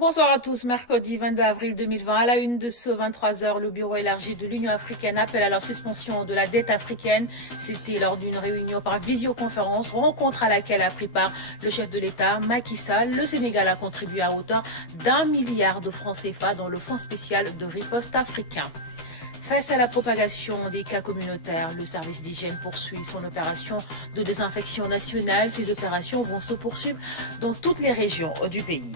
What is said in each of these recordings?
Bonsoir à tous. Mercredi 22 avril 2020, à la une de ce 23h, le bureau élargi de l'Union africaine appelle à la suspension de la dette africaine. C'était lors d'une réunion par visioconférence, rencontre à laquelle a pris part le chef de l'État, Macky Sall. Le Sénégal a contribué à hauteur d'1 milliard de francs CFA dans le fonds spécial de riposte africain. Face à la propagation des cas communautaires, le service d'hygiène poursuit son opération de désinfection nationale. Ces opérations vont se poursuivre dans toutes les régions du pays.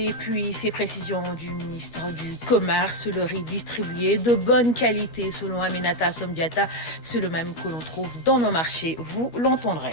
Et puis, ces précisions du ministre du Commerce, le riz distribué de bonne qualité selon Aminata Somdiata, c'est le même que l'on trouve dans nos marchés, vous l'entendrez.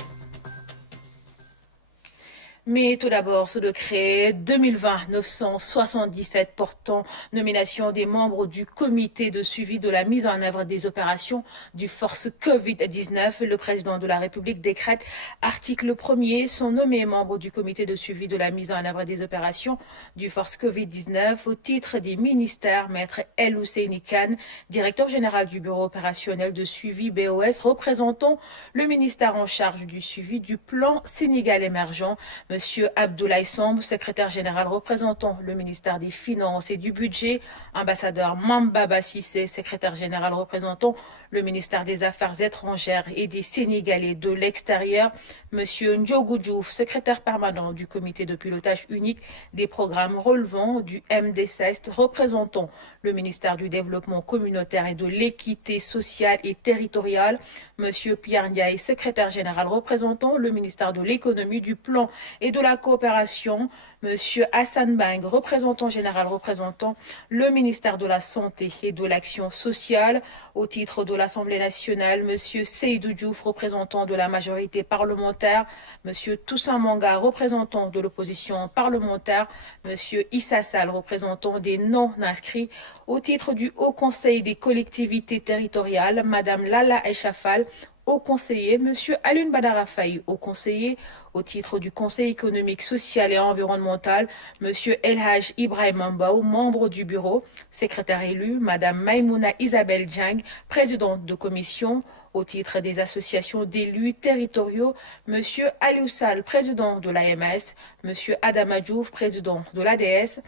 Mais tout d'abord, ce décret 2020-977 portant nomination des membres du comité de suivi de la mise en œuvre des opérations du force Covid-19. Le président de la République décrète, article 1er, sont nommés membres du comité de suivi de la mise en œuvre des opérations du force Covid-19 au titre des ministères. Maître El Ousseini Khan, directeur général du bureau opérationnel de suivi BOS, représentant le ministère en charge du suivi du plan Sénégal émergent. Monsieur Abdoulaye Samb, secrétaire général représentant le ministère des Finances et du Budget, ambassadeur Mambaba Cissé, secrétaire général représentant le ministère des Affaires étrangères et des Sénégalais de l'extérieur, Monsieur Ndiogou Diouf, secrétaire permanent du comité de pilotage unique des programmes relevant du MD16, représentant le ministère du Développement communautaire et de l'équité sociale et territoriale, Monsieur Pierre Ndiaye, secrétaire général représentant le ministère de l'économie, du plan et de la coopération, Monsieur Hassan Bang, représentant général représentant le ministère de la Santé et de l'Action sociale. Au titre de l'Assemblée nationale, Monsieur Seydou Diouf, représentant de la majorité parlementaire, Monsieur Toussaint Manga, représentant de l'opposition parlementaire, Monsieur Issa Sall, représentant des non-inscrits. Au titre du Haut Conseil des collectivités territoriales, Madame Lala Echafal, au conseiller, M. Alun Badara Faye, au conseiller, au titre du Conseil économique, social et environnemental, M. Elhaj Ibrahim Mbao, membre du bureau, secrétaire élu, Mme Maïmouna Isabelle Djang, présidente de commission, au titre des associations d'élus territoriaux, M. Aliou Sall, président de l'AMS, M. Adama Diouf, président de l'ADS,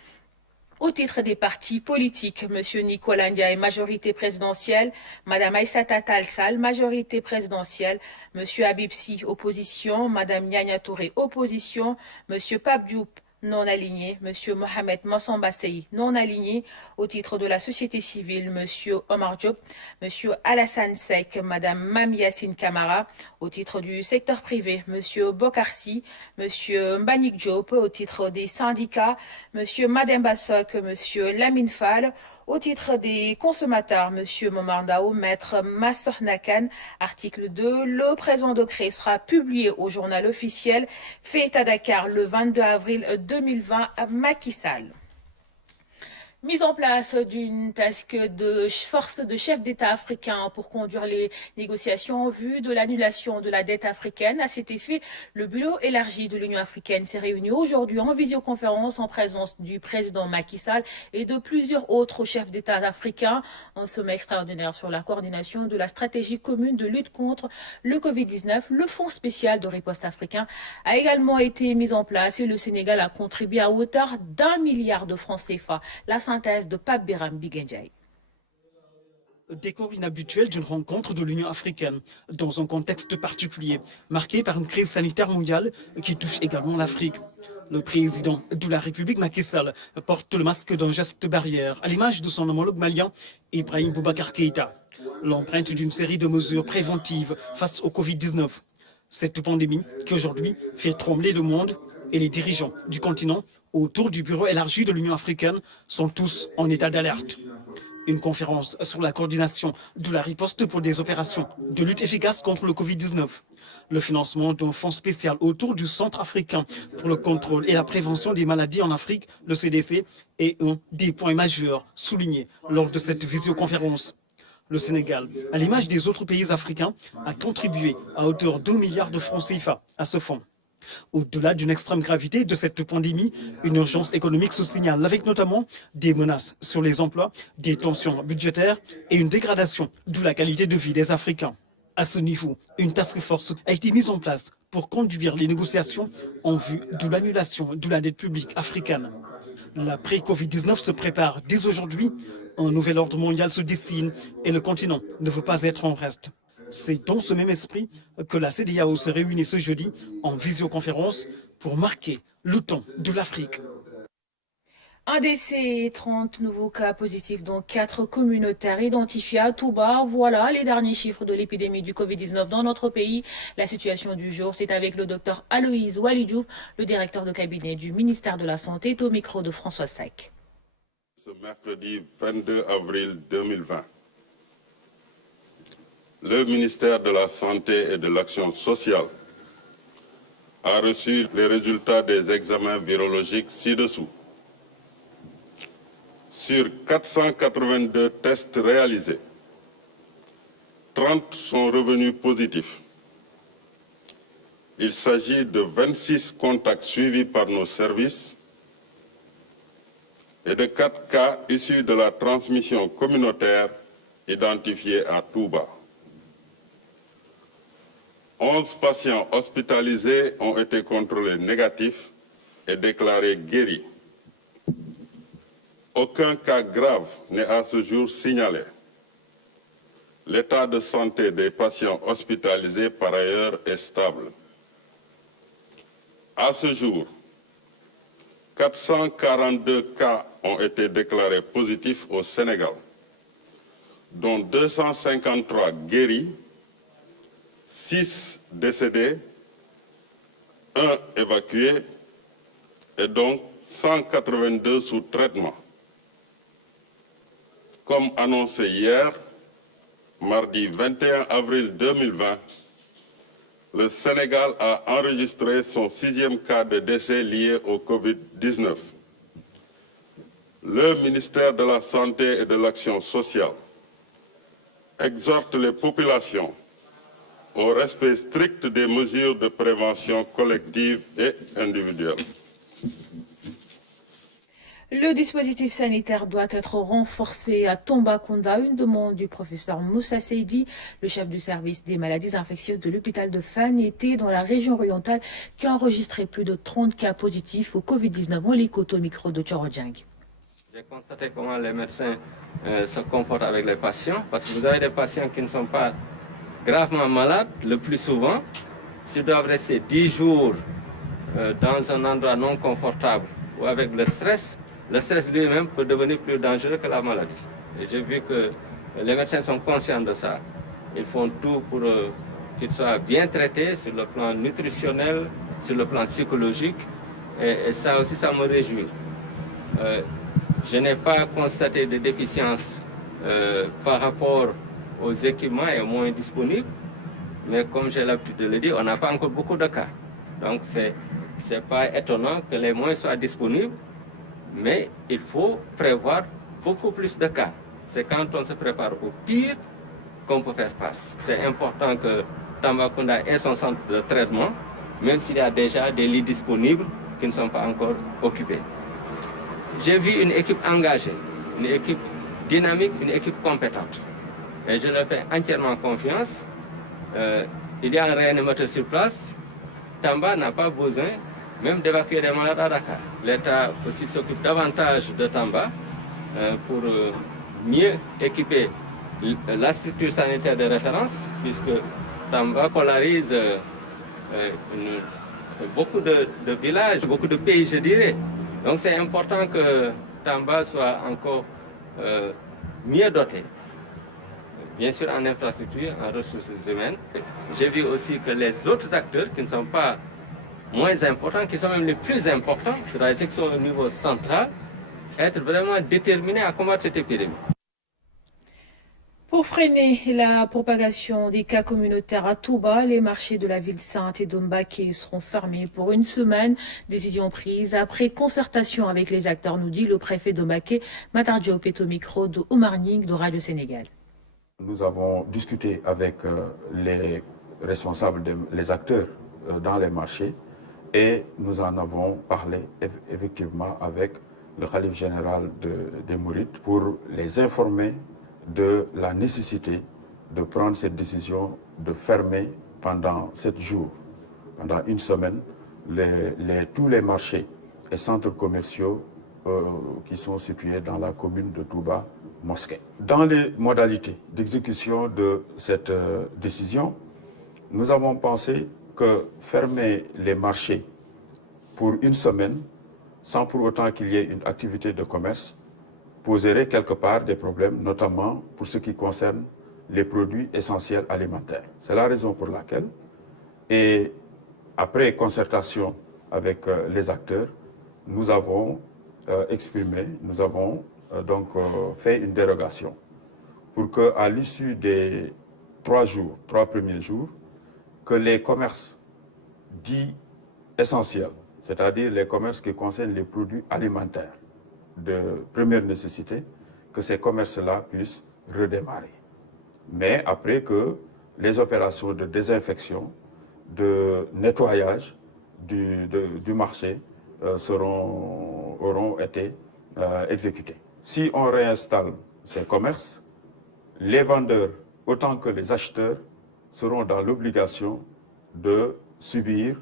au titre des partis politiques, M. Nicolas Ndiaye, majorité présidentielle, Mme Aïssata Tall Sall, majorité présidentielle, M. Habib Sy, opposition, Mme Nyanya Touré, opposition, M. Pape Dioup, non aligné, M. Mohamed Massamba Sey, non aligné, au titre de la société civile, M. Omar Diop, M. Alassane Sek, Mme Mami Yassine Kamara, au titre du secteur privé, M. Bokarsi, M. Mbanik Diop, au titre des syndicats, M. Mademba Sok, M. Lamine Fall, au titre des consommateurs, M. Momardao, Maître Massor Nakan, article 2, le présent décret sera publié au journal officiel, fait à Dakar le 22 avril 2020 à Macky Sall. Mise en place d'une task de force de chefs d'État africains pour conduire les négociations en vue de l'annulation de la dette africaine. À cet effet, le bureau élargi de l'Union africaine s'est réuni aujourd'hui en visioconférence en présence du président Macky Sall et de plusieurs autres chefs d'État africains. Un sommet extraordinaire sur la coordination de la stratégie commune de lutte contre le Covid-19. Le fonds spécial de riposte africain a également été mis en place et le Sénégal a contribué à hauteur d'1 milliard de francs CFA. La synthèse de Pape Biram Bigendjaï. Décor inhabituel d'une rencontre de l'Union africaine, dans un contexte particulier, marqué par une crise sanitaire mondiale qui touche également l'Afrique. Le président de la République, Macky Sall, porte le masque d'un geste barrière, à l'image de son homologue malien, Ibrahim Boubacar Keïta. L'empreinte d'une série de mesures préventives face au Covid-19. Cette pandémie qui aujourd'hui fait trembler le monde et les dirigeants du continent autour du bureau élargi de l'Union africaine sont tous en état d'alerte. Une conférence sur la coordination de la riposte pour des opérations de lutte efficace contre le Covid-19. Le financement d'un fonds spécial autour du Centre africain pour le contrôle et la prévention des maladies en Afrique, le CDC, est un des points majeurs soulignés lors de cette visioconférence. Le Sénégal, à l'image des autres pays africains, a contribué à hauteur d'1 milliard de francs CFA à ce fonds. Au-delà d'une extrême gravité de cette pandémie, une urgence économique se signale avec notamment des menaces sur les emplois, des tensions budgétaires et une dégradation de la qualité de vie des Africains. À ce niveau, une task force a été mise en place pour conduire les négociations en vue de l'annulation de la dette publique africaine. L'après-Covid-19 se prépare dès aujourd'hui. Un nouvel ordre mondial se dessine et le continent ne veut pas être en reste. C'est dans ce même esprit que la CEDEAO se réunit ce jeudi en visioconférence pour marquer le temps de l'Afrique. Un décès et 30 nouveaux cas positifs, dont 4 communautaires identifiés à Touba. Voilà les derniers chiffres de l'épidémie du Covid-19 dans notre pays. La situation du jour, c'est avec le docteur Aloïse Walidjouf, le directeur de cabinet du ministère de la Santé, au micro de François Sec. Ce mercredi 22 avril 2020, le ministère de la Santé et de l'Action sociale a reçu les résultats des examens virologiques ci-dessous. Sur 482 tests réalisés, 30 sont revenus positifs. Il s'agit de 26 contacts suivis par nos services et de 4 cas issus de la transmission communautaire identifiés à Touba. 11 patients hospitalisés ont été contrôlés négatifs et déclarés guéris. Aucun cas grave n'est à ce jour signalé. L'état de santé des patients hospitalisés, par ailleurs, est stable. À ce jour, 442 cas ont été déclarés positifs au Sénégal, dont 253 guéris, 6 décédés, 1 évacué et donc 182 sous traitement. Comme annoncé hier, mardi 21 avril 2020, le Sénégal a enregistré son 6e cas de décès lié au Covid-19. Le ministère de la Santé et de l'Action sociale exhorte les populations au respect strict des mesures de prévention collective et individuelle. Le dispositif sanitaire doit être renforcé à Tambacounda, une demande du professeur Moussa Seydi, le chef du service des maladies infectieuses de l'hôpital de Fann, était dans la région orientale qui a enregistré plus de 30 cas positifs au Covid-19. On l'écoute au micro de Tchorodjang. J'ai constaté comment les médecins se comportent avec les patients, parce que vous avez des patients qui ne sont pas gravement malades, le plus souvent, s'ils doivent rester 10 jours dans un endroit non confortable ou avec le stress lui-même peut devenir plus dangereux que la maladie. Et j'ai vu que les médecins sont conscients de ça. Ils font tout pour qu'ils soient bien traités sur le plan nutritionnel, sur le plan psychologique. Et ça aussi, ça me réjouit. Je n'ai pas constaté de déficience par rapport aux équipements et aux moyens disponibles. Mais comme j'ai l'habitude de le dire, on n'a pas encore beaucoup de cas. Donc, c'est pas étonnant que les moyens soient disponibles, mais il faut prévoir beaucoup plus de cas. C'est quand on se prépare au pire qu'on peut faire face. C'est important que Tambacounda ait son centre de traitement, même s'il y a déjà des lits disponibles qui ne sont pas encore occupés. J'ai vu une équipe engagée, une équipe dynamique, une équipe compétente. Et je leur fais entièrement confiance. Il y a un réanimateur sur place. Tamba n'a pas besoin même d'évacuer des malades à Dakar. L'État aussi s'occupe davantage de Tamba pour mieux équiper la structure sanitaire de référence, puisque Tamba polarise beaucoup de villages, beaucoup de pays, je dirais. Donc c'est important que Tamba soit encore mieux doté. Bien sûr en infrastructure, en ressources humaines. J'ai vu aussi que les autres acteurs qui ne sont pas moins importants, qui sont même les plus importants, c'est-à-dire ceux qui sont au niveau central, être vraiment déterminés à combattre cette épidémie. Pour freiner la propagation des cas communautaires à Touba, les marchés de la ville sainte et d'Ombaké seront fermés pour une semaine. Décision prise après concertation avec les acteurs, nous dit le préfet d'Ombaké, Matar Diop, au micro de Omar Ning de Radio Sénégal. Nous avons discuté avec les responsables, les acteurs dans les marchés et nous en avons parlé effectivement avec le khalife général des Mourides pour les informer de la nécessité de prendre cette décision de fermer pendant 7 jours, pendant une semaine, tous les marchés et centres commerciaux qui sont situés dans la commune de Touba Mosquée. Dans les modalités d'exécution de cette décision, nous avons pensé que fermer les marchés pour une semaine, sans pour autant qu'il y ait une activité de commerce, poserait quelque part des problèmes, notamment pour ce qui concerne les produits essentiels alimentaires. C'est la raison pour laquelle, et après concertation avec les acteurs, nous avons fait une dérogation pour qu'à l'issue des 3 premiers jours, que les commerces dits essentiels, c'est-à-dire les commerces qui concernent les produits alimentaires de première nécessité, que ces commerces-là puissent redémarrer. Mais après que les opérations de désinfection, de nettoyage du marché auront été exécutées. Si on réinstalle ces commerces, les vendeurs autant que les acheteurs seront dans l'obligation de subir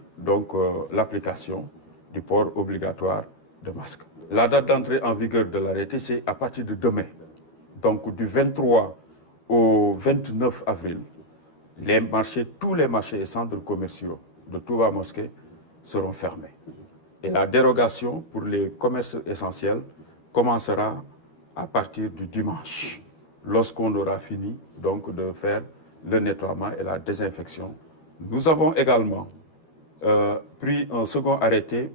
l'application du port obligatoire de masque. La date d'entrée en vigueur de l'arrêté, c'est à partir de demain. Donc du 23 au 29 avril, tous les marchés et centres commerciaux de Touba Mosquée seront fermés. Et la dérogation pour les commerces essentiels commencera à partir du dimanche, lorsqu'on aura fini de faire le nettoiement et la désinfection. Nous avons également pris un second arrêté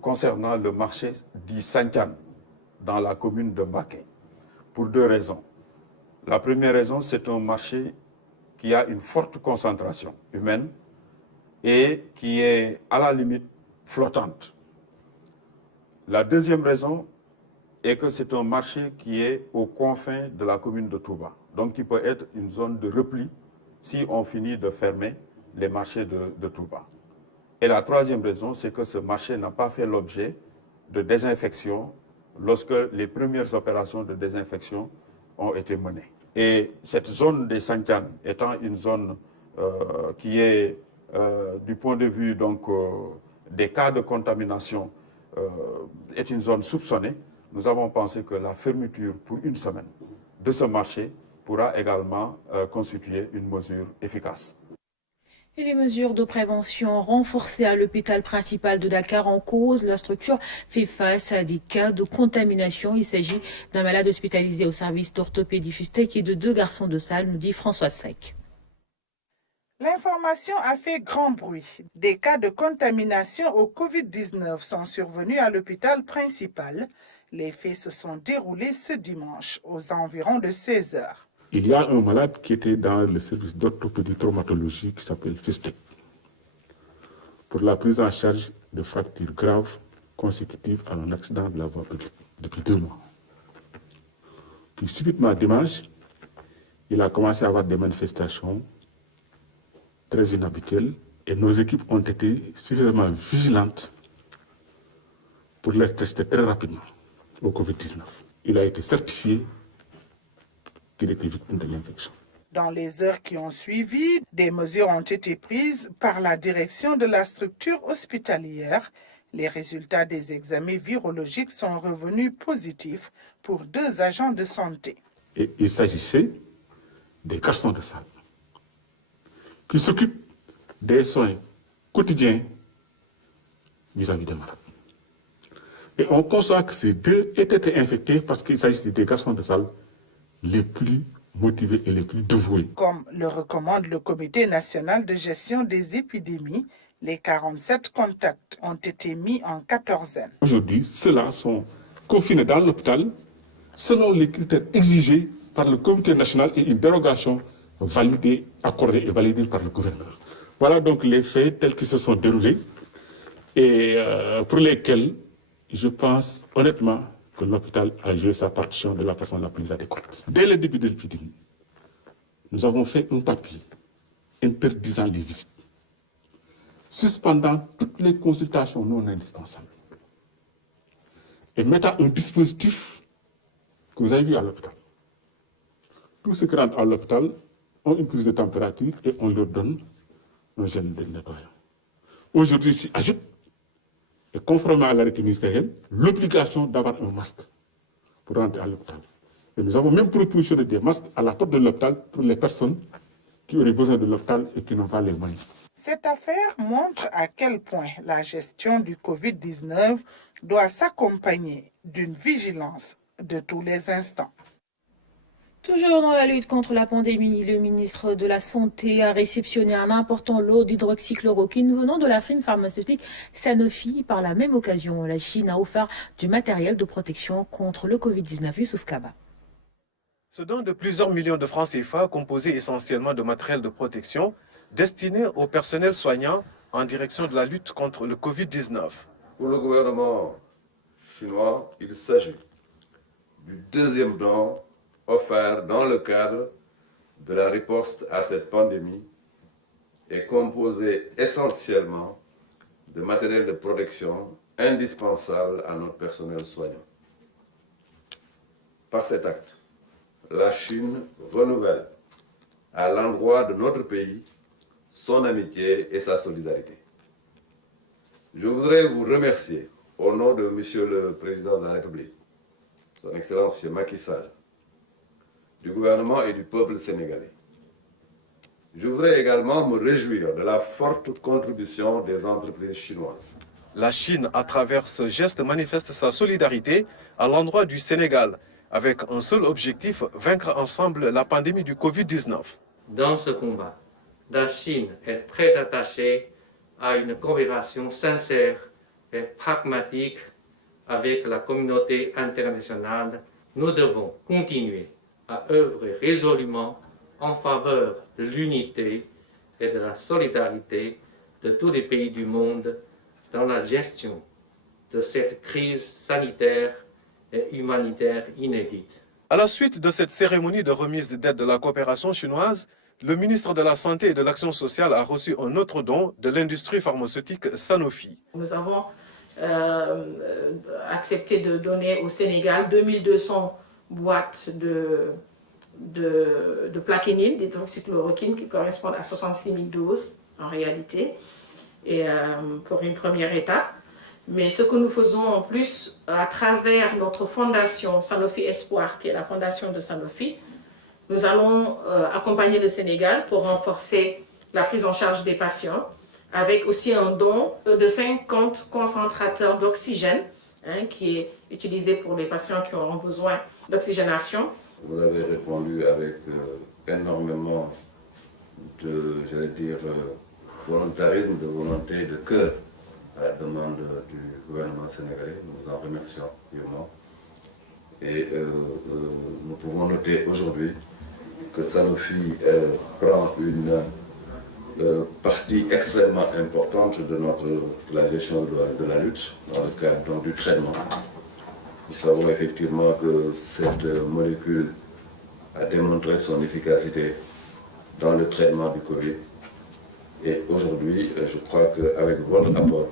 concernant le marché dit Sankan dans la commune de Mbacké, pour 2 raisons. La première raison, c'est un marché qui a une forte concentration humaine et qui est à la limite flottante. La deuxième raison est que c'est un marché qui est aux confins de la commune de Touba, donc qui peut être une zone de repli si on finit de fermer les marchés de Touba. Et la troisième raison, c'est que ce marché n'a pas fait l'objet de désinfection lorsque les premières opérations de désinfection ont été menées. Et cette zone des Sankan étant une zone qui est, du point de vue des cas de contamination, est une zone soupçonnée, nous avons pensé que la fermeture pour une semaine de ce marché pourra également constituer une mesure efficace. Et les mesures de prévention renforcées à l'hôpital principal de Dakar en cause, la structure fait face à des cas de contamination. Il s'agit d'un malade hospitalisé au service d'orthopédie Fustec et de 2 garçons de salle, nous dit François Sec. L'information a fait grand bruit. Des cas de contamination au Covid-19 sont survenus à l'hôpital principal. Les faits se sont déroulés ce dimanche, aux environs de 16 heures. Il y a un malade qui était dans le service d'orthopédie traumatologie qui s'appelle Fustec pour la prise en charge de fractures graves consécutives à un accident de la voie publique depuis 2 mois. Puis subitement dimanche, il a commencé à avoir des manifestations très inhabituelles et nos équipes ont été suffisamment vigilantes pour les tester très rapidement au Covid-19. Il a été certifié qu'il était victime de l'infection. Dans les heures qui ont suivi, des mesures ont été prises par la direction de la structure hospitalière. Les résultats des examens virologiques sont revenus positifs pour 2 agents de santé. Et il s'agissait des garçons de salle qui s'occupent des soins quotidiens vis-à-vis des malades. Et on conçoit que ces 2 étaient infectés parce qu'il s'agissait des garçons de salle les plus motivés et les plus dévoués. Comme le recommande le Comité national de gestion des épidémies, les 47 contacts ont été mis en quatorzaine. Aujourd'hui, ceux-là sont confinés dans l'hôpital selon les critères exigés par le Comité national et une dérogation validée, accordée et validée par le gouverneur. Voilà donc les faits tels qu'ils se sont déroulés et pour lesquels je pense honnêtement que l'hôpital a joué sa partition de la façon la plus adéquate. Dès le début de l'épidémie, nous avons fait un papier interdisant les visites, suspendant toutes les consultations non indispensables et mettant un dispositif que vous avez vu à l'hôpital. Tous ceux qui rentrent à l'hôpital ont une prise de température et on leur donne un gel de nettoyant. Aujourd'hui, s'y ajoute le conformément à l'arrêté ministériel, l'obligation d'avoir un masque pour rentrer à l'hôpital. Et nous avons même propositionné des masques à la porte de l'hôpital pour les personnes qui auraient besoin de l'hôpital et qui n'ont pas les moyens. Cette affaire montre à quel point la gestion du Covid-19 doit s'accompagner d'une vigilance de tous les instants. Toujours dans la lutte contre la pandémie, le ministre de la Santé a réceptionné un important lot d'hydroxychloroquine venant de la firme pharmaceutique Sanofi. Par la même occasion, la Chine a offert du matériel de protection contre le Covid-19. Youssouf Kaba. Ce don de plusieurs millions de francs CFA, composé essentiellement de matériel de protection, destiné au personnel soignant en direction de la lutte contre le Covid-19. Pour le gouvernement chinois, il s'agit du deuxième don offert dans le cadre de la riposte à cette pandémie et composé essentiellement de matériel de protection indispensable à notre personnel soignant. Par cet acte, la Chine renouvelle à l'endroit de notre pays son amitié et sa solidarité. Je voudrais vous remercier au nom de Monsieur le Président de la République, Son Excellence M. Macky Sall, du gouvernement et du peuple sénégalais. Je voudrais également me réjouir de la forte contribution des entreprises chinoises. La Chine, à travers ce geste, manifeste sa solidarité à l'endroit du Sénégal, avec un seul objectif, vaincre ensemble la pandémie du Covid-19. Dans ce combat, la Chine est très attachée à une coopération sincère et pragmatique avec la communauté internationale. Nous devons continuer à œuvrer résolument en faveur de l'unité et de la solidarité de tous les pays du monde dans la gestion de cette crise sanitaire et humanitaire inédite. À la suite de cette cérémonie de remise d'aide de la coopération chinoise, le ministre de la Santé et de l'Action sociale a reçu un autre don de l'industrie pharmaceutique Sanofi. Nous avons accepté de donner au Sénégal 2200 boîtes de plaquenil, d'hydroxychloroquine, qui correspondent à 66 000 doses en réalité, et pour une première étape. Mais ce que nous faisons en plus à travers notre fondation Sanofi Espoir, qui est la fondation de Sanofi, nous allons accompagner le Sénégal pour renforcer la prise en charge des patients, avec aussi un don de 50 concentrateurs d'oxygène, qui est utilisé pour les patients qui auront besoin d'oxygénation. Vous avez répondu avec énormément de, j'allais dire, volontarisme, de volonté, de cœur à la demande du gouvernement sénégalais. Nous en remercions vivement. Et nous pouvons noter aujourd'hui que Sanofi prend une partie extrêmement importante de la gestion de la lutte, dans le cadre du traitement. Nous savons effectivement que cette molécule a démontré son efficacité dans le traitement du Covid. Et aujourd'hui, je crois qu'avec votre apport,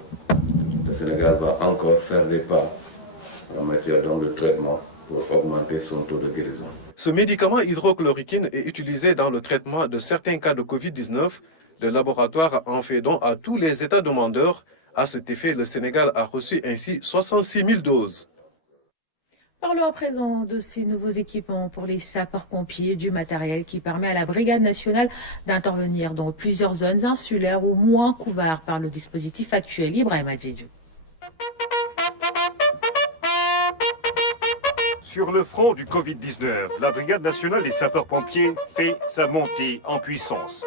le Sénégal va encore faire des pas en matière de traitement pour augmenter son taux de guérison. Ce médicament hydrochloroquine est utilisé dans le traitement de certains cas de Covid-19. Le laboratoire en fait don à tous les États demandeurs. À cet effet, le Sénégal a reçu ainsi 66 000 doses. Parlons à présent de ces nouveaux équipements pour les sapeurs-pompiers, du matériel qui permet à la Brigade nationale d'intervenir dans plusieurs zones insulaires ou moins couvertes par le dispositif actuel. Ibrahim Adjedjou. Sur le front du Covid-19, la Brigade nationale des sapeurs-pompiers fait sa montée en puissance.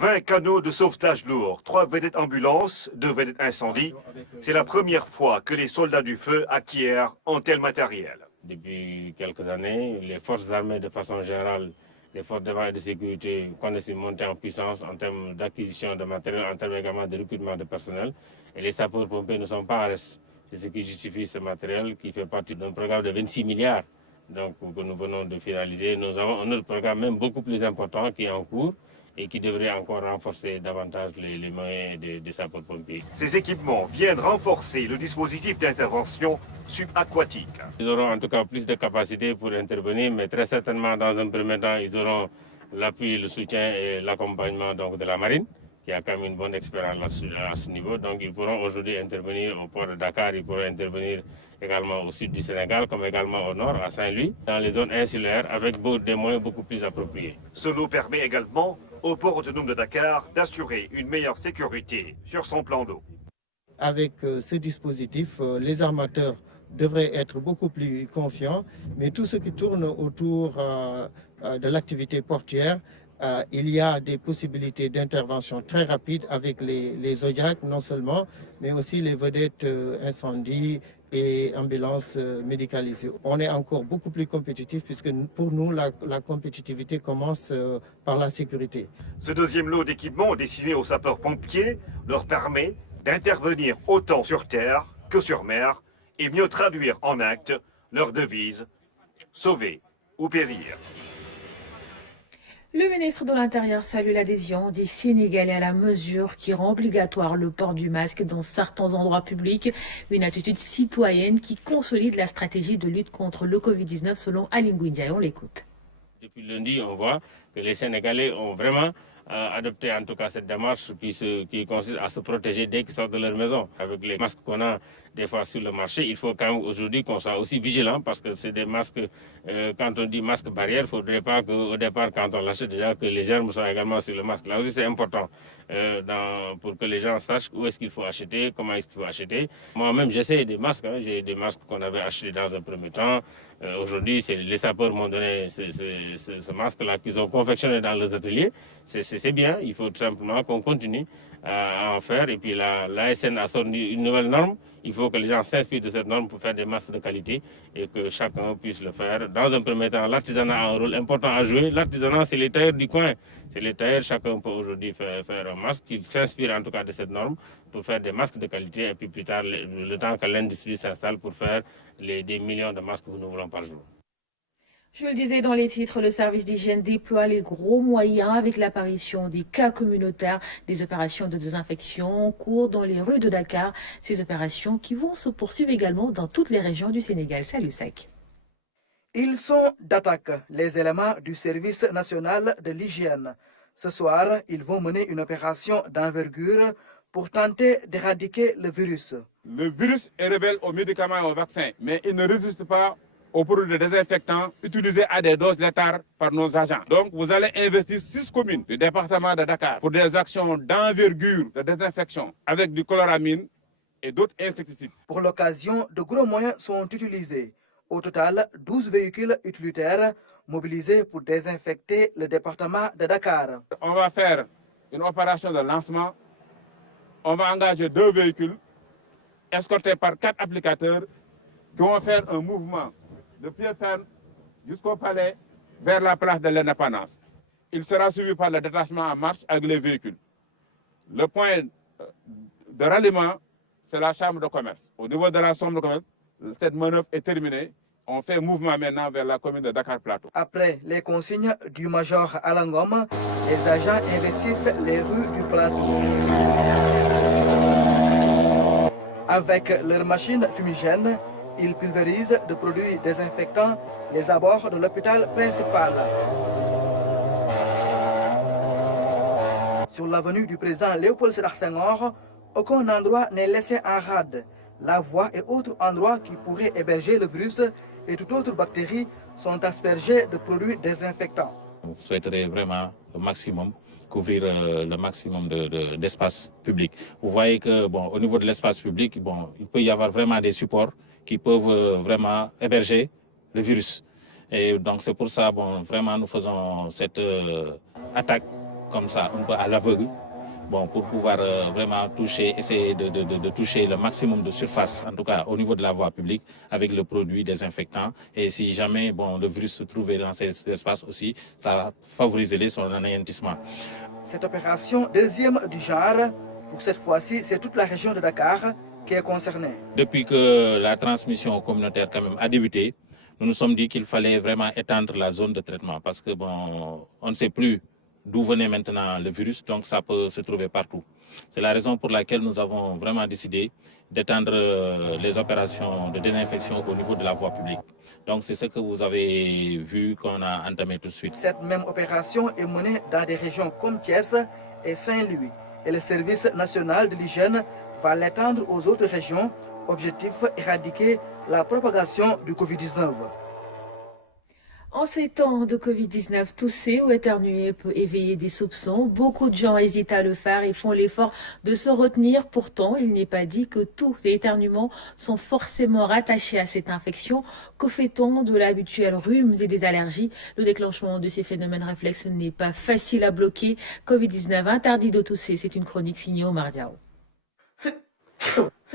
20 canaux de sauvetage lourds, 3 vedettes ambulances, 2 vedettes incendie. C'est la première fois que les soldats du feu acquièrent un tel matériel. Depuis quelques années, les forces armées de façon générale, les forces de défense et de sécurité connaissent une montée en puissance en termes d'acquisition de matériel, en termes également de recrutement de personnel. Et les sapeurs-pompiers ne sont pas en reste. C'est ce qui justifie ce matériel qui fait partie d'un programme de 26 milliards donc, que nous venons de finaliser. Nous avons un autre programme même beaucoup plus important qui est en cours et qui devrait encore renforcer davantage les moyens des sapeurs-pompiers. Ces équipements viennent renforcer le dispositif d'intervention subaquatique. Ils auront en tout cas plus de capacité pour intervenir, mais très certainement dans un premier temps, ils auront l'appui, le soutien et l'accompagnement de la marine, qui a quand même une bonne expérience à ce niveau. Donc ils pourront aujourd'hui intervenir au port de Dakar, ils pourront intervenir également au sud du Sénégal, comme également au nord, à Saint-Louis, dans les zones insulaires, avec des moyens beaucoup plus appropriés. Ce lot permet également au port autonome de Dakar d'assurer une meilleure sécurité sur son plan d'eau. Avec ce dispositif, les armateurs devraient être beaucoup plus confiants, mais tout ce qui tourne autour de l'activité portuaire, il y a des possibilités d'intervention très rapides avec les Zodiacs, non seulement, mais aussi les vedettes incendie et ambulances médicalisées. On est encore beaucoup plus compétitif puisque pour nous, la compétitivité commence par la sécurité. Ce deuxième lot d'équipements destiné aux sapeurs-pompiers leur permet d'intervenir autant sur terre que sur mer et mieux traduire en actes leur devise « sauver ou périr ». Le ministre de l'Intérieur salue l'adhésion des Sénégalais à la mesure qui rend obligatoire le port du masque dans certains endroits publics, une attitude citoyenne qui consolide la stratégie de lutte contre le Covid-19 selon Aly Ngouille Ndiaye. On l'écoute. Depuis lundi, on voit que les Sénégalais ont vraiment adopté en tout cas cette démarche qui consiste à se protéger dès qu'ils sortent de leur maison. Avec les masques qu'on a des fois sur le marché, il faut quand même aujourd'hui qu'on soit aussi vigilant parce que c'est des masques, quand on dit masque barrière, il ne faudrait pas qu'au départ, quand on l'achète déjà, que les germes soient également sur le masque. Là aussi, c'est important pour que les gens sachent où est-ce qu'il faut acheter, comment est-ce qu'il faut acheter. Moi-même, j'essaie des masques. J'ai des masques qu'on avait achetés dans un premier temps. Aujourd'hui, les sapeurs m'ont donné ce masque-là qu'ils ont confectionné dans leurs ateliers. C'est bien, il faut tout simplement qu'on continue à en faire. Et puis l'ASN a sorti une nouvelle norme. Il faut que les gens s'inspirent de cette norme pour faire des masques de qualité et que chacun puisse le faire. Dans un premier temps, l'artisanat a un rôle important à jouer. L'artisanat, c'est les tailleurs du coin. C'est les tailleurs, chacun peut aujourd'hui faire un masque. Ils s'inspirent en tout cas de cette norme pour faire des masques de qualité. Et puis plus tard, le temps que l'industrie s'installe pour faire des millions de masques que nous voulons par jour. Je le disais dans les titres, le service d'hygiène déploie les gros moyens avec l'apparition des cas communautaires, des opérations de désinfection en cours dans les rues de Dakar. Ces opérations qui vont se poursuivre également dans toutes les régions du Sénégal. Salut Sec. Ils sont d'attaque, les éléments du service national de l'hygiène. Ce soir, ils vont mener une opération d'envergure pour tenter d'éradiquer le virus. Le virus est rebelle aux médicaments et aux vaccins, mais il ne résiste pas aux produits de désinfectants utilisés à des doses létales par nos agents. Donc, vous allez investir 6 communes du département de Dakar pour des actions d'envergure de désinfection avec du chloramine et d'autres insecticides. Pour l'occasion, de gros moyens sont utilisés. Au total, 12 véhicules utilitaires mobilisés pour désinfecter le département de Dakar. On va faire une opération de lancement. On va engager 2 véhicules escortés par 4 applicateurs qui vont faire un mouvement de pied ferme jusqu'au palais vers la place de l'Indépendance. Il sera suivi par le détachement en marche avec les véhicules. Le point de ralliement, c'est la chambre de commerce. Au niveau de la chambre de commerce, cette manœuvre est terminée. On fait mouvement maintenant vers la commune de Dakar-Plateau. Après les consignes du major Alangom, les agents investissent les rues du plateau. Avec leurs machines fumigènes, ils pulvérisent de produits désinfectants les abords de l'hôpital principal. Sur l'avenue du président Léopold Sédar Senghor, aucun endroit n'est laissé en rade. La voie et autres endroits qui pourraient héberger le virus et toute autre bactérie sont aspergés de produits désinfectants. On souhaiterait vraiment le maximum couvrir le maximum d'espace public. Vous voyez que au niveau de l'espace public, il peut y avoir vraiment des supports qui peuvent vraiment héberger le virus. Et donc c'est pour ça, vraiment nous faisons cette attaque comme ça, un peu à l'aveugle, pour pouvoir vraiment essayer de toucher le maximum de surface, en tout cas au niveau de la voie publique, avec le produit désinfectant. Et si jamais le virus se trouvait dans ces espaces aussi, ça favoriserait son anéantissement. Cette opération, deuxième du genre, pour cette fois-ci, c'est toute la région de Dakar qui est concernée. Depuis que la transmission communautaire quand même a débuté, nous nous sommes dit qu'il fallait vraiment étendre la zone de traitement parce que on ne sait plus d'où venait maintenant le virus, donc ça peut se trouver partout. C'est la raison pour laquelle nous avons vraiment décidé d'étendre les opérations de désinfection au niveau de la voie publique. Donc c'est ce que vous avez vu qu'on a entamé tout de suite. Cette même opération est menée dans des régions comme Thiès et Saint-Louis. et le service national de l'hygiène va l'étendre aux autres régions. Objectif, éradiquer la propagation du Covid-19. En ces temps de Covid-19, tousser ou éternuer peut éveiller des soupçons. Beaucoup de gens hésitent à le faire et font l'effort de se retenir. Pourtant, il n'est pas dit que tous ces éternuements sont forcément rattachés à cette infection. Que fait-on de l'habituel rhume et des allergies? Le déclenchement de ces phénomènes réflexes n'est pas facile à bloquer. Covid-19 interdit de tousser. C'est une chronique signée Omar Diao.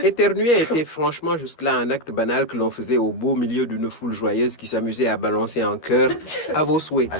Éternuer était franchement jusque-là un acte banal que l'on faisait au beau milieu d'une foule joyeuse qui s'amusait à balancer un cœur à vos souhaits.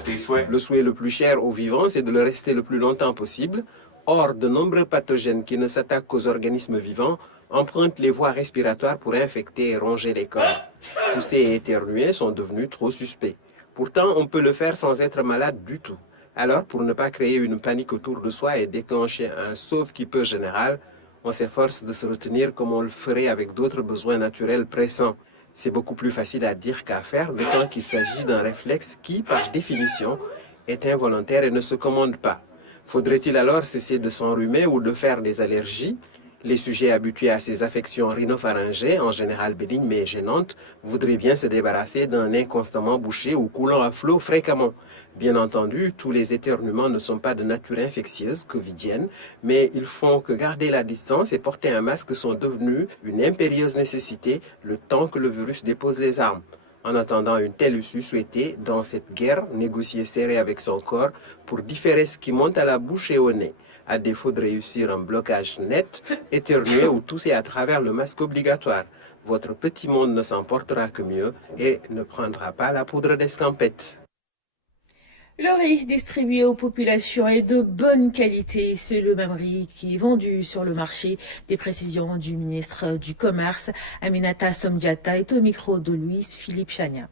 Le souhait le plus cher aux vivants, c'est de le rester le plus longtemps possible. Or, de nombreux pathogènes qui ne s'attaquent qu'aux organismes vivants empruntent les voies respiratoires pour infecter et ronger les corps. Tousser et éternuer sont devenus trop suspects. Pourtant, on peut le faire sans être malade du tout. Alors, pour ne pas créer une panique autour de soi et déclencher un sauve-qui-peut général, on s'efforce de se retenir comme on le ferait avec d'autres besoins naturels pressants. C'est beaucoup plus facile à dire qu'à faire, d'autant qu'il s'agit d'un réflexe qui, par définition, est involontaire et ne se commande pas. Faudrait-il alors cesser de s'enrhumer ou de faire des allergies? Les sujets habitués à ces affections rhinopharyngées, en général bénignes mais gênantes, voudraient bien se débarrasser d'un nez constamment bouché ou coulant à flot fréquemment. Bien entendu, tous les éternuements ne sont pas de nature infectieuse, covidienne, mais ils font que garder la distance et porter un masque sont devenus une impérieuse nécessité le temps que le virus dépose les armes. En attendant une telle issue souhaitée, dans cette guerre, négocier serré avec son corps pour différer ce qui monte à la bouche et au nez. À défaut de réussir un blocage net, éternuer ou tousser à travers le masque obligatoire. Votre petit monde ne s'en portera que mieux et ne prendra pas la poudre d'escampette. Le riz distribué aux populations est de bonne qualité. C'est le même riz qui est vendu sur le marché. Des précisions du ministre du Commerce, Aminata Somdiata, est au micro de Louis-Philippe Chania.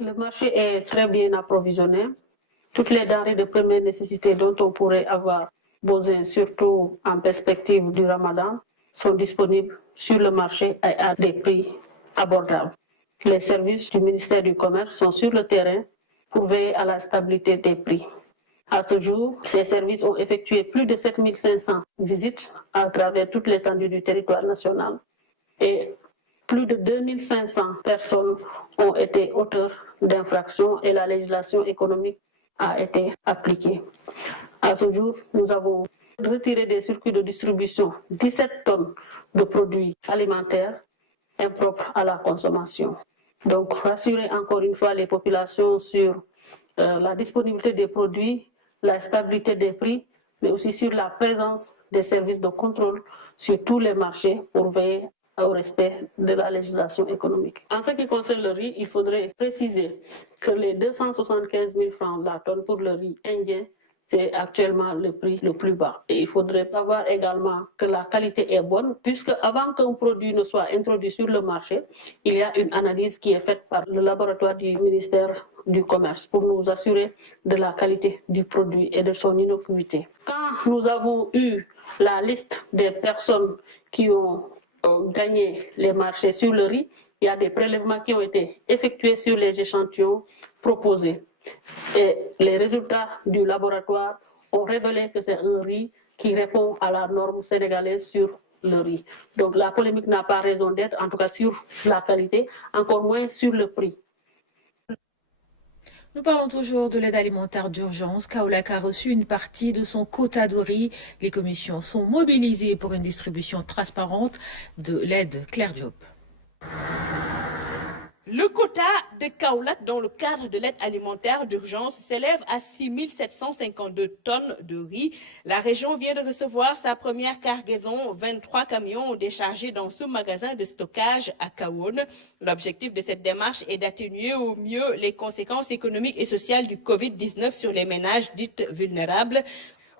Le marché est très bien approvisionné. Toutes les denrées de première nécessité dont on pourrait avoir besoin, surtout en perspective du Ramadan, sont disponibles sur le marché à des prix abordables. Les services du ministère du Commerce sont sur le terrain pour veiller à la stabilité des prix. À ce jour, ces services ont effectué plus de 7500 visites à travers toute l'étendue du territoire national et plus de 2500 personnes ont été auteurs d'infractions et la législation économique a été appliquée. À ce jour, nous avons retiré des circuits de distribution 17 tonnes de produits alimentaires impropres à la consommation. Donc, rassurer encore une fois les populations sur la disponibilité des produits, la stabilité des prix, mais aussi sur la présence des services de contrôle sur tous les marchés pour veiller au respect de la législation économique. En ce qui concerne le riz, il faudrait préciser que les 275 000 francs la tonne pour le riz indien, c'est actuellement le prix le plus bas. Et il faudrait savoir également que la qualité est bonne, puisque avant qu'un produit ne soit introduit sur le marché, il y a une analyse qui est faite par le laboratoire du ministère du Commerce pour nous assurer de la qualité du produit et de son innocuité. Quand nous avons eu la liste des personnes qui ont gagné les marchés sur le riz, il y a des prélèvements qui ont été effectués sur les échantillons proposés. Et les résultats du laboratoire ont révélé que c'est un riz qui répond à la norme sénégalaise sur le riz. Donc la polémique n'a pas raison d'être, en tout cas sur la qualité, encore moins sur le prix. Nous parlons toujours de l'aide alimentaire d'urgence. Kaolack a reçu une partie de son quota de riz. Les commissions sont mobilisées pour une distribution transparente de l'aide. Claire Diop. Le quota de Kaolack dans le cadre de l'aide alimentaire d'urgence s'élève à 6 752 tonnes de riz. La région vient de recevoir sa première cargaison, 23 camions déchargés dans ce magasin de stockage à Kawoun. L'objectif de cette démarche est d'atténuer au mieux les conséquences économiques et sociales du Covid-19 sur les ménages dits vulnérables.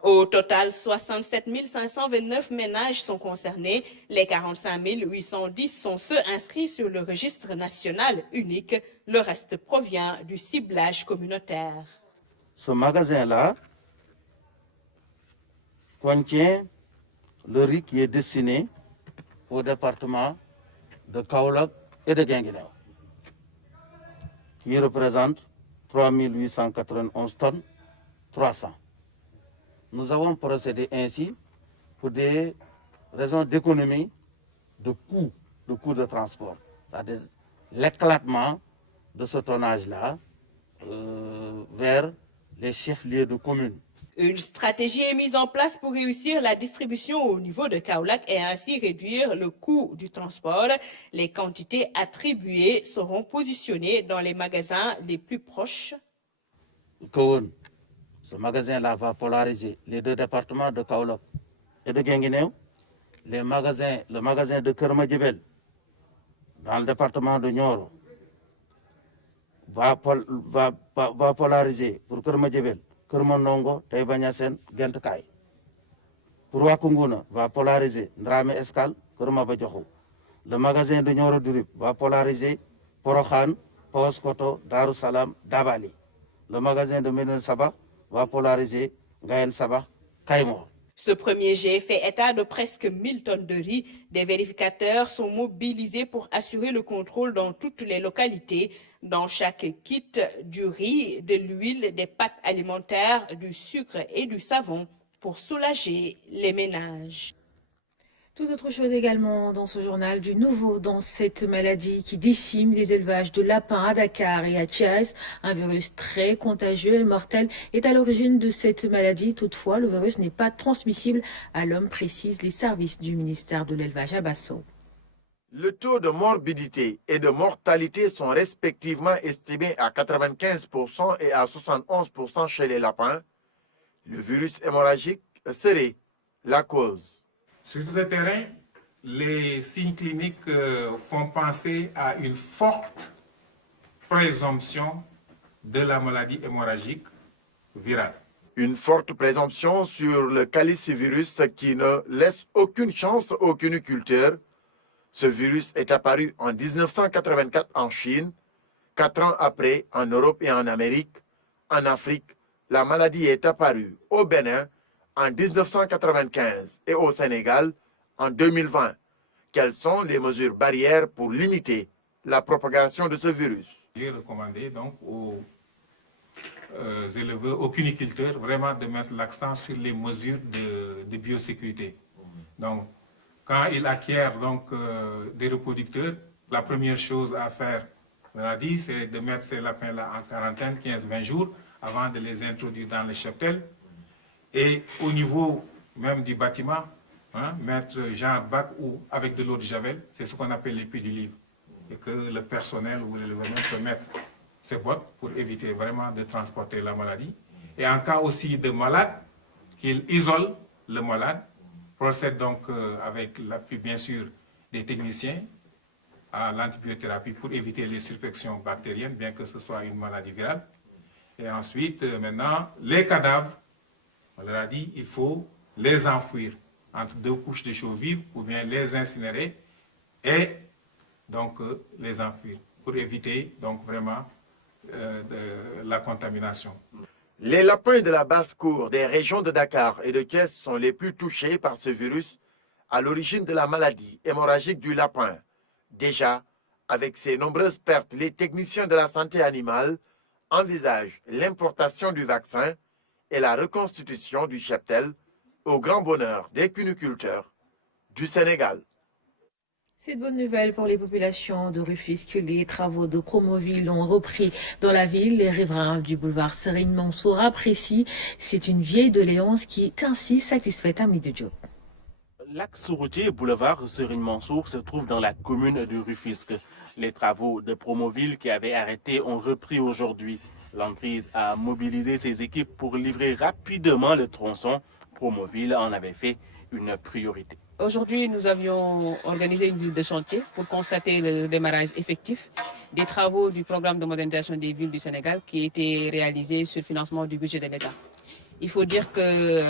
Au total, 67 529 ménages sont concernés. Les 45 810 sont ceux inscrits sur le registre national unique. Le reste provient du ciblage communautaire. Ce magasin-là contient le riz qui est destiné au département de Kaolack et de Guinguinéo, qui représente 3 891 tonnes 300. Nous avons procédé ainsi pour des raisons d'économie, de coûts de transport. C'est-à-dire l'éclatement de ce tonnage-là vers les chefs-lieux de communes. Une stratégie est mise en place pour réussir la distribution au niveau de Kaolack et ainsi réduire le coût du transport. Les quantités attribuées seront positionnées dans les magasins les plus proches. Ce magasin-là va polariser les deux départements de Kaolack et de Guinguinéo. Le magasin de Kermadjibel, dans le département de Nioro, va polariser pour Kermadjibel, Kermondongo, Taïbanyasen, Gentkay. Pour Wakunguna, va polariser Ndrame Escal, Kermabadjoho. Le magasin de Nioro Durib va polariser Porokhan, Paoskoto, Darussalam, Dabali. Le magasin de Médine Sabah va polariser Gaël Sabah, Kaïmo. Ce premier jet fait état de presque 1000 tonnes de riz. Des vérificateurs sont mobilisés pour assurer le contrôle dans toutes les localités. Dans chaque kit, du riz, de l'huile, des pâtes alimentaires, du sucre et du savon pour soulager les ménages. Tout autre chose également dans ce journal, du nouveau dans cette maladie qui décime les élevages de lapins à Dakar et à Thiès. Un virus très contagieux et mortel est à l'origine de cette maladie. Toutefois, le virus n'est pas transmissible à l'homme, précisent les services du ministère de l'Élevage à Basso. Le taux de morbidité et de mortalité sont respectivement estimés à 95% et à 71% chez les lapins. Le virus hémorragique serait la cause. Sur ce terrain, les signes cliniques font penser à une forte présomption de la maladie hémorragique virale. Une forte présomption sur le calicivirus qui ne laisse aucune chance aux cuniculteurs. Ce virus est apparu en 1984 en Chine, 4 ans après en Europe et en Amérique. En Afrique, la maladie est apparue au Bénin en 1995 et au Sénégal en 2020. Quelles sont les mesures barrières pour limiter la propagation de ce virus? J'ai recommandé donc aux éleveurs, aux cuniculteurs, vraiment de mettre l'accent sur les mesures de biosécurité. Donc, quand ils acquièrent donc, des reproducteurs, la première chose à faire, on a dit, c'est de mettre ces lapins-là en quarantaine 15-20 jours avant de les introduire dans les cheptels. Et au niveau même du bâtiment, mettre genre bac ou avec de l'eau de javel, c'est ce qu'on appelle les pédilivres. Et que le personnel ou l'éleveur peut mettre ses bottes pour éviter vraiment de transporter la maladie. Et en cas aussi de malade, qu'il isole le malade, procède donc avec l'appui bien sûr des techniciens à l'antibiothérapie pour éviter les surfections bactériennes, bien que ce soit une maladie virale. Et ensuite, maintenant, les cadavres, on leur a dit, il faut les enfouir entre deux couches de chaux vives ou bien les incinérer et donc les enfouir pour éviter donc vraiment la contamination. Les lapins de la basse-cour des régions de Dakar et de Thiès sont les plus touchés par ce virus à l'origine de la maladie hémorragique du lapin. Déjà, avec ces nombreuses pertes, les techniciens de la santé animale envisagent l'importation du vaccin et la reconstitution du cheptel au grand bonheur des cuniculteurs du Sénégal. C'est de bonnes nouvelles pour les populations de Rufisque. Les travaux de Promoville ont repris dans la ville. Les riverains du boulevard Serigne Mansour apprécient. C'est une vieille doléance qui est ainsi satisfaite à Midi Diop. L'axe routier boulevard Serigne Mansour se trouve dans la commune de Rufisque. Les travaux de Promoville qui avaient arrêté ont repris aujourd'hui. L'entreprise a mobilisé ses équipes pour livrer rapidement le tronçon. Promoville en avait fait une priorité. Aujourd'hui, nous avions organisé une visite de chantier pour constater le démarrage effectif des travaux du programme de modernisation des villes du Sénégal qui a été réalisé sur le financement du budget de l'État. Il faut dire que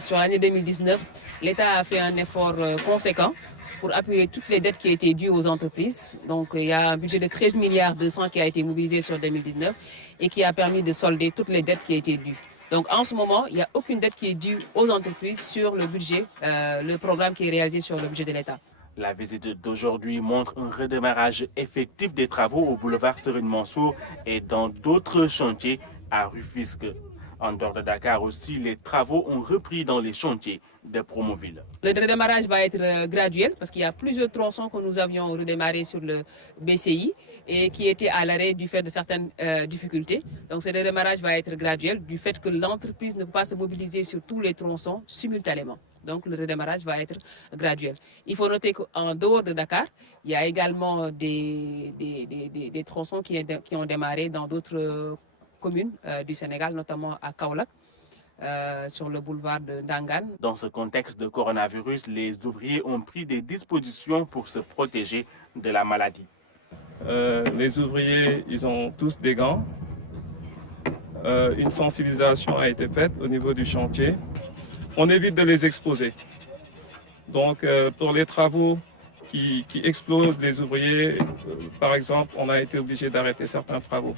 sur l'année 2019, l'État a fait un effort conséquent pour appuyer toutes les dettes qui étaient dues aux entreprises. Donc il y a un budget de 13 milliards 200 qui a été mobilisé sur 2019 et qui a permis de solder toutes les dettes qui étaient dues. Donc en ce moment, il n'y a aucune dette qui est due aux entreprises sur le budget, le programme qui est réalisé sur le budget de l'État. La visite d'aujourd'hui montre un redémarrage effectif des travaux au boulevard Serigne Mansour et dans d'autres chantiers à Rufisque. En dehors de Dakar aussi, les travaux ont repris dans les chantiers de Promoville. Le redémarrage va être graduel parce qu'il y a plusieurs tronçons que nous avions redémarrés sur le BCI et qui étaient à l'arrêt du fait de certaines difficultés. Donc ce redémarrage va être graduel du fait que l'entreprise ne peut pas se mobiliser sur tous les tronçons simultanément. Donc le redémarrage va être graduel. Il faut noter qu'en dehors de Dakar, il y a également des tronçons qui ont démarré dans d'autres communes du Sénégal, notamment à Kaolack, sur le boulevard de Dangan. Dans ce contexte de coronavirus, les ouvriers ont pris des dispositions pour se protéger de la maladie. Les ouvriers, ils ont tous des gants. Une sensibilisation a été faite au niveau du chantier. On évite de les exposer. Donc, pour les travaux qui explosent les ouvriers, par exemple, on a été obligé d'arrêter certains travaux.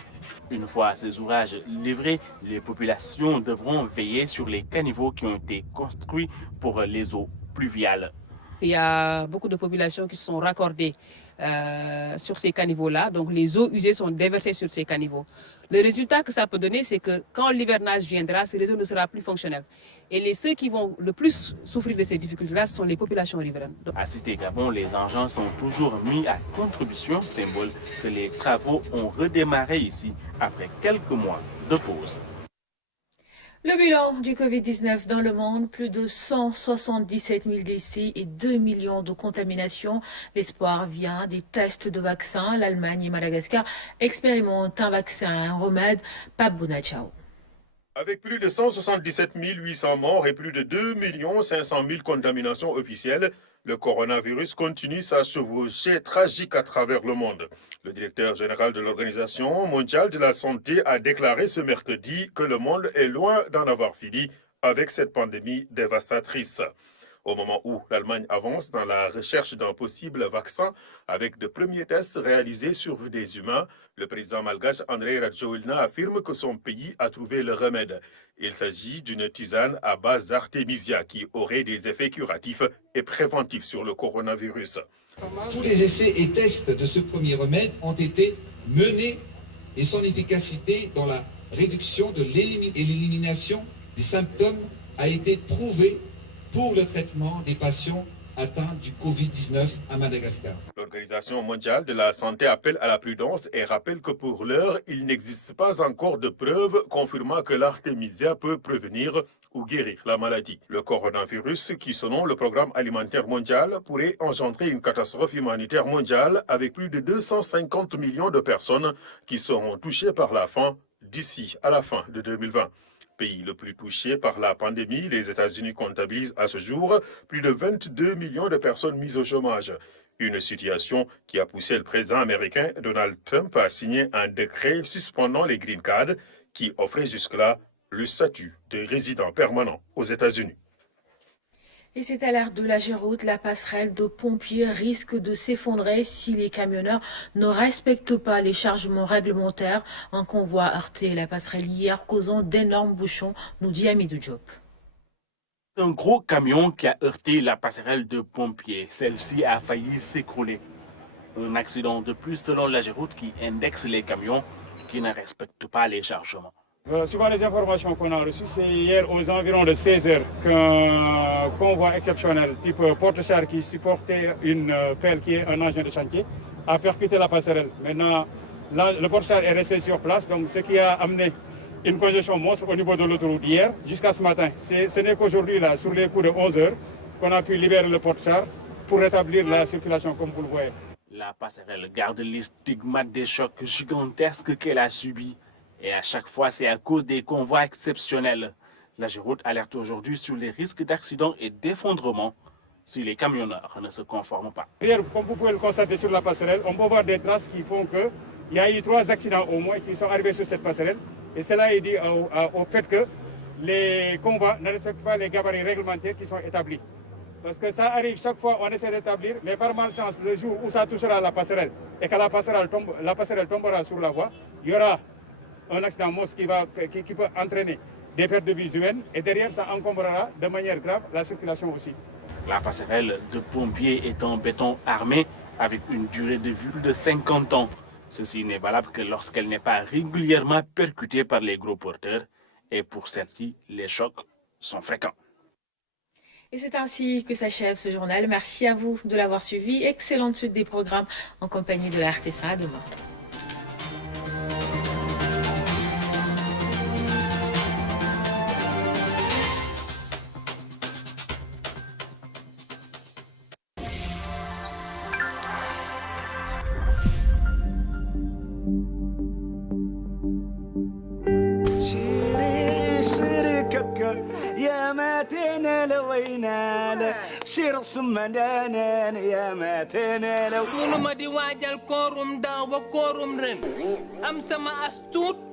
Une fois ces ouvrages livrés, les populations devront veiller sur les caniveaux qui ont été construits pour les eaux pluviales. Il y a beaucoup de populations qui se sont raccordées sur ces caniveaux-là. Donc les eaux usées sont déversées sur ces caniveaux. Le résultat que ça peut donner, c'est que quand l'hivernage viendra, ce réseau ne sera plus fonctionnel. Et ceux qui vont le plus souffrir de ces difficultés-là, ce sont les populations riveraines. À Cité Gabon, les engins sont toujours mis à contribution, symbole que les travaux ont redémarré ici après quelques mois de pause. Le bilan du Covid-19 dans le monde, plus de 177 000 décès et 2 millions de contaminations. L'espoir vient des tests de vaccins. L'Allemagne et Madagascar expérimentent un vaccin, un remède. Pape Bounachao. Avec plus de 177 800 morts et plus de 2 500 000 contaminations officielles, le coronavirus continue sa chevauchée tragique à travers le monde. Le directeur général de l'Organisation mondiale de la santé a déclaré ce mercredi que le monde est loin d'en avoir fini avec cette pandémie dévastatrice. Au moment où l'Allemagne avance dans la recherche d'un possible vaccin avec de premiers tests réalisés sur des humains, le président malgache André Rajoelina affirme que son pays a trouvé le remède. Il s'agit d'une tisane à base d'artémisia qui aurait des effets curatifs et préventifs sur le coronavirus. Tous les essais et tests de ce premier remède ont été menés et son efficacité dans la réduction et l'élimination des symptômes a été prouvée pour le traitement des patients atteints du Covid-19 à Madagascar. L'Organisation mondiale de la santé appelle à la prudence et rappelle que pour l'heure, il n'existe pas encore de preuves confirmant que l'artémisia peut prévenir ou guérir la maladie. Le coronavirus, qui selon le Programme alimentaire mondial, pourrait engendrer une catastrophe humanitaire mondiale avec plus de 250 millions de personnes qui seront touchées par la faim d'ici à la fin de 2020. Pays le plus touché par la pandémie, les États-Unis comptabilisent à ce jour plus de 22 millions de personnes mises au chômage. Une situation qui a poussé le président américain Donald Trump à signer un décret suspendant les green cards qui offrait jusque-là le statut de résident permanent aux États-Unis. Et c'est à l'ère de la Géroute, la passerelle de pompiers risque de s'effondrer si les camionneurs ne respectent pas les chargements réglementaires. Un convoi a heurté la passerelle hier, causant d'énormes bouchons, nous dit Amidou Diop. Un gros camion qui a heurté la passerelle de pompiers. Celle-ci a failli s'écrouler. Un accident de plus selon la Géroute qui indexe les camions qui ne respectent pas les chargements. Suivant les informations qu'on a reçues, c'est hier aux environs de 16 h qu'un convoi exceptionnel type porte-char qui supportait une pelle qui est un engin de chantier a percuté la passerelle. Maintenant, le porte-char est resté sur place, donc ce qui a amené une congestion monstre au niveau de l'autoroute hier jusqu'à ce matin. Ce n'est qu'aujourd'hui, là, sur les coups de 11 h, qu'on a pu libérer le porte-char pour rétablir la circulation comme vous le voyez. La passerelle garde les stigmates des chocs gigantesques qu'elle a subis. Et à chaque fois, c'est à cause des convois exceptionnels. La Géroute alerte aujourd'hui sur les risques d'accidents et d'effondrement si les camionneurs ne se conforment pas. Hier, comme vous pouvez le constater sur la passerelle, on peut voir des traces qui font qu'il y a eu 3 accidents au moins qui sont arrivés sur cette passerelle. Et cela est dû au fait que les convois ne respectent pas les gabarits réglementaires qui sont établis. Parce que ça arrive chaque fois, on essaie d'établir, mais par malchance, le jour où ça touchera la passerelle et que la passerelle tombera sur la voie, il y aura un accident monstre qui peut entraîner des pertes de vie humaines et derrière ça encombrera de manière grave la circulation aussi. La passerelle de pompiers est en béton armé avec une durée de vie de 50 ans. Ceci n'est valable que lorsqu'elle n'est pas régulièrement percutée par les gros porteurs et pour celle-ci, les chocs sont fréquents. Et c'est ainsi que s'achève ce journal. Merci à vous de l'avoir suivi. Excellente suite des programmes en compagnie de la RT5. À demain. يا ماتنا لوينا شير سمدانا يا ماتنا لو منو ما دي واجال كوروم دا وكوروم رن ام سما استوت